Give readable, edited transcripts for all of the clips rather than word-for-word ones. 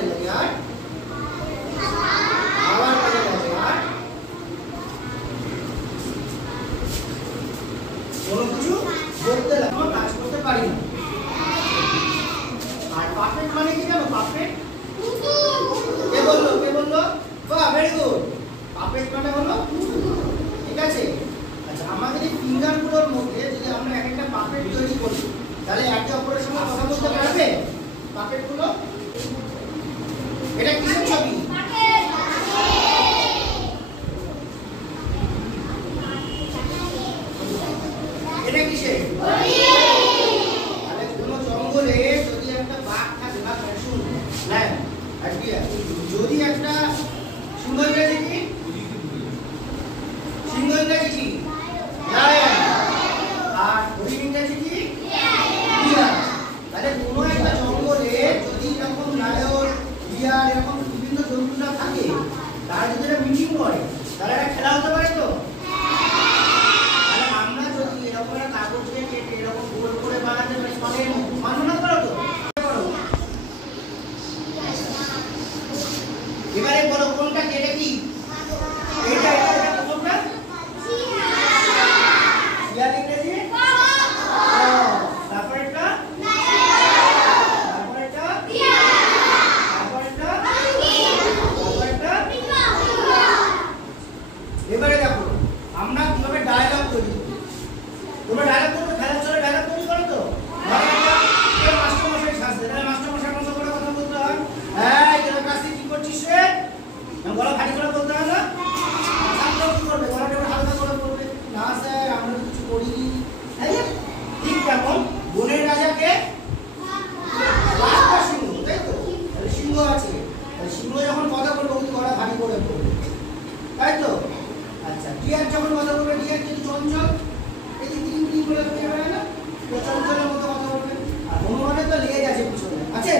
কাজে লাগে আর খাওয়ার কাজে লাগে আর কোনো কিছু করতে লাগে কাজ করতে পারি না। আর পারফেক্ট মানে কি জানো? পারফেক্ট কে বললো? বাহ, ভেরি গুড। পারফেক্ট মানে হলো ঠিক আছে। আচ্ছা, আমাদের এই ফিঙ্গারগুলোর মধ্যে যদি আমরা এক একটা পারফেক্ট তৈরি করি তাহলে একে অপরের সঙ্গে কথা বলতে পারবে পারফেক্টগুলো? এটা কিসের ছবি? এটা কিসের? তাহলে কোনো জঙ্গলে যদি একটা বাঘ থাকে বা পশু লায়ন যদি একটা সিংহ ইংরেজি কি? সিংহ ইংরেজি কি? লায়ন। আর হরিণ ইংরেজি কি? বিয়ার। তাহলে কোনো একটা জঙ্গলে যদি এরকম লায়ন বিয়ার এরকম বিভিন্ন জন্তুরা থাকে তারা যদি একটা মিটিং করে তাহলে একটা খেলা হতে পারে তো? তাহলে আমরা যদি এরকম একটা কাগজকে কেটে এরকম গোল করে বানাতে পারি তাহলে মানো না করো তো? এবারে বলো কোনটা কেটে কি? এটা কোনটা? শিয়াল ইংরেজি? তারপর এটা? তারপর এটা? তারপর এটা? তারপর এটা? এবারে দেখো আমরা কিভাবে ডায়লগ তৈরি করি। তোমরা ডায়লগ করবে, খেলার চলে ডায়লগ তৈরি করো তো? মাস্টারমশাই শাস্তি, তাহলে মাস্টারমশাই মতো করে কথা বলতে হয়। হ্যাঁ, তোর কাছে কি করছিস রে? গলা ভারী করে বলতে হয় না? ছাত্র কি করবে? গলাটা হালকা করে বলবে, না স্যার আমরা কিছু করিনি। ঠিক তেমন বনের রাজাকে সিংহ, তাই তো? তাহলে সিংহ আছে, তাহলে সিংহ যখন কথা বলবে ওই গলা ভারী করে বলবে, তাই তো? আচ্ছা, ডিয়ার যখন কথা বলবে, ডিয়ার যদি চঞ্চল এই যে তিন তিন করে বেরিয়ে বেড়ায় না, তো চঞ্চলের মতো কথা বলবে। আর হনুমানের তো লেগে গেছে পিছনে আছে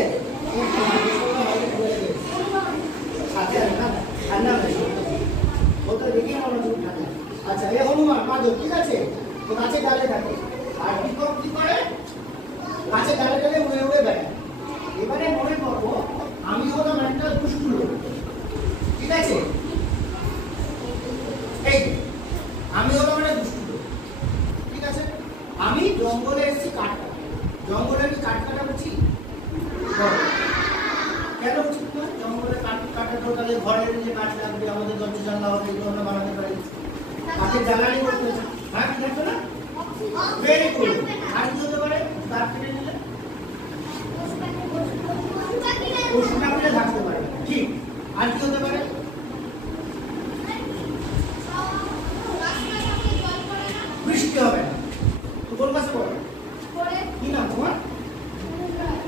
আচ্ছা, এ হনুমান মাধব, ঠিক আছে? তো গাছের ডালে থাকে আর বিক্ষোভ কি করে? গাছের ডালে ডালে উড়ে উড়ে বেড়ায়। এবারে মনে করবো আমি হলাম একটা দুষ্টু লোক, ঠিক আছে? এই আমি হলাম একটা দুষ্টু লোক, ঠিক আছে? আমি জঙ্গলে এসেছি কাঠ কাটা। জঙ্গলে আমি কাঠ কাটা বুঝি? কেন উচিত না? জঙ্গলে কাঠ কাটা তাহলে ঘরের যে কাঠ লাগবে, আমাদের দরজা জানলা হবে, এগুলো আমরা বানাতে পারি। কাঠের জ্বালানি করতে হচ্ছে, হ্যাঁ কি থাকবে না? Very good. আর কি হতে পারে? কাঠ কেটে নিলে পশু পাখিরা থাকতে পারে, ঠিক। আর কি হতে পারে? বৃষ্টি হবে না। তো কোন কাছে পড়ে? কি না তোমার?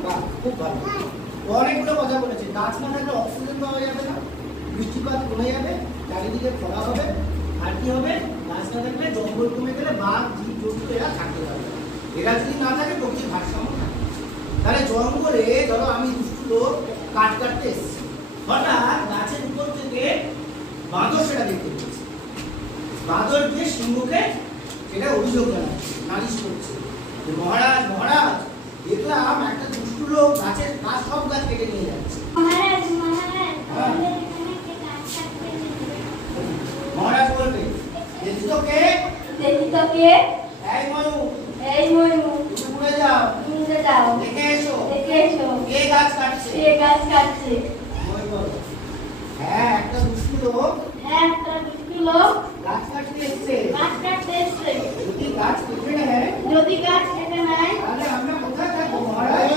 বাহ, খুব ভালো। অনেকগুলো কথা বলেছে। গাছ না থাকলে অক্সিজেন পাওয়া যাবে না, বৃষ্টিপাত কমে যাবে, চারিদিকে খরা হবে। আর কি হবে? গাছ না থাকলে জঙ্গল কমে গেলে বাঘ জীব জন্তু এরা থাকতে পারবে। এরা যদি না থাকে প্রকৃতির ভারসাম্য থাকে। তাহলে জঙ্গলে ধরো আমি দুষ্টু লোক কাঠ কাটতে এসেছি, হঠাৎ গাছের উপর থেকে বাঁদর সেটা দেখতে পেয়েছে। বাঁদর গিয়ে সিংহকে সেটা অভিযোগ জানাচ্ছে, নালিশ করছে যে মহারাজ মহারাজ দেখলাম একটা দুষ্টু লোক গাছের গাছ সব গাছ কেটে নিয়ে যাচ্ছে। মহারাজ বলবে দেখি তো কে? এই ময়ূর তুমি উড়ে যাও, দেখে এসো কে গাছ কাটছে। ময়ূর বলে হ্যাঁ একটা দুষ্টু লোক গাছ কাটতে এসছে। যদি গাছ কেটে নেয় তাহলে আমরা কোথায় থাকবো মহারাজ?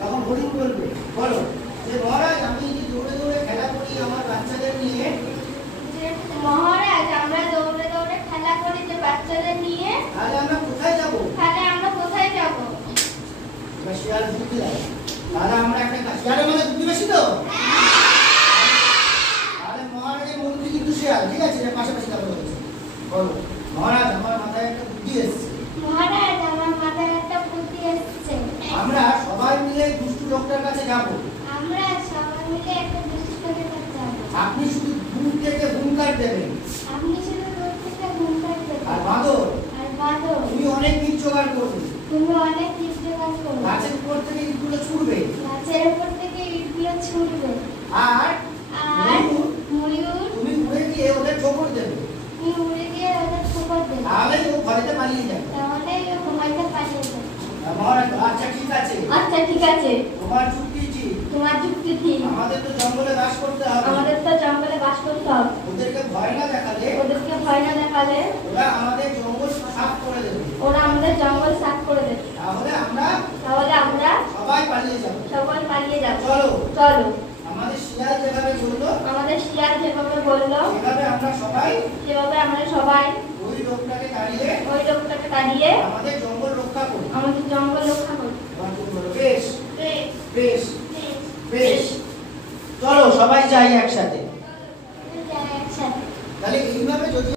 তখন হরিণ বলবে বলো যে মহারাজ আমি যে দৌড়ে দৌড়ে খেলা করি আমার বাচ্চাদের নিয়ে, মহারাজ আমরা দৌড়ে দৌড়ে খেলা করি যে বাচ্চাদের নিয়ে, তাহলে আমরা কোথায় যাবো? শিয়াল বুদ্ধি দেয়, তাহলে আমরা একটা শিয়ালের মধ্যে বুদ্ধি বেশি তো, তাহলে মহারাজের মন্ত্রী কিন্তু শিয়াল, ঠিক আছে? পাশাপাশি কথা বলছে, বলো মহারাজ আমার মাথায় একটা বুদ্ধি এসেছে। আমরা সবাই মিলে দুষ্টু লোকটার কাছে যাবো। আপনি শুধু দূর থেকে হুঙ্কার দেবেন। আর বাঁদর তুমি অনেক তীর জোগাড় করবে। গাছের উপর থেকে ইটগুলো ছুড়বে। ঠিক আছে। আচ্ছা ঠিক আছে, তোমার যুক্তি ঠিক। তোমার যুক্তি ঠিক। আমাদের তো জঙ্গলে বাস করতে হবে। আমাদের তো জঙ্গলে বাস করতে হবে। ওদেরকে ভয় না দেখালে ওদেরকে ভয় না দেখালে ওরা আমাদের জঙ্গল সাফ করে দেবে। ওরা আমাদের জঙ্গল সাফ করে দেবে। তাহলে আমরা সবাই পালিয়ে যাব। পালিয়ে যাব। চলো চলো। আমাদের শিয়াল যেভাবে বললো যেভাবে বললো সেভাবে আমরা সবাই ওই লোকটাকে তাড়িয়ে আমাদের জঙ্গল রক্ষা করি। এবার তুমি বলো, বেশ বেশ বেশ। চলো সবাই যাই একসাথে। তাহলে এইভাবে যদি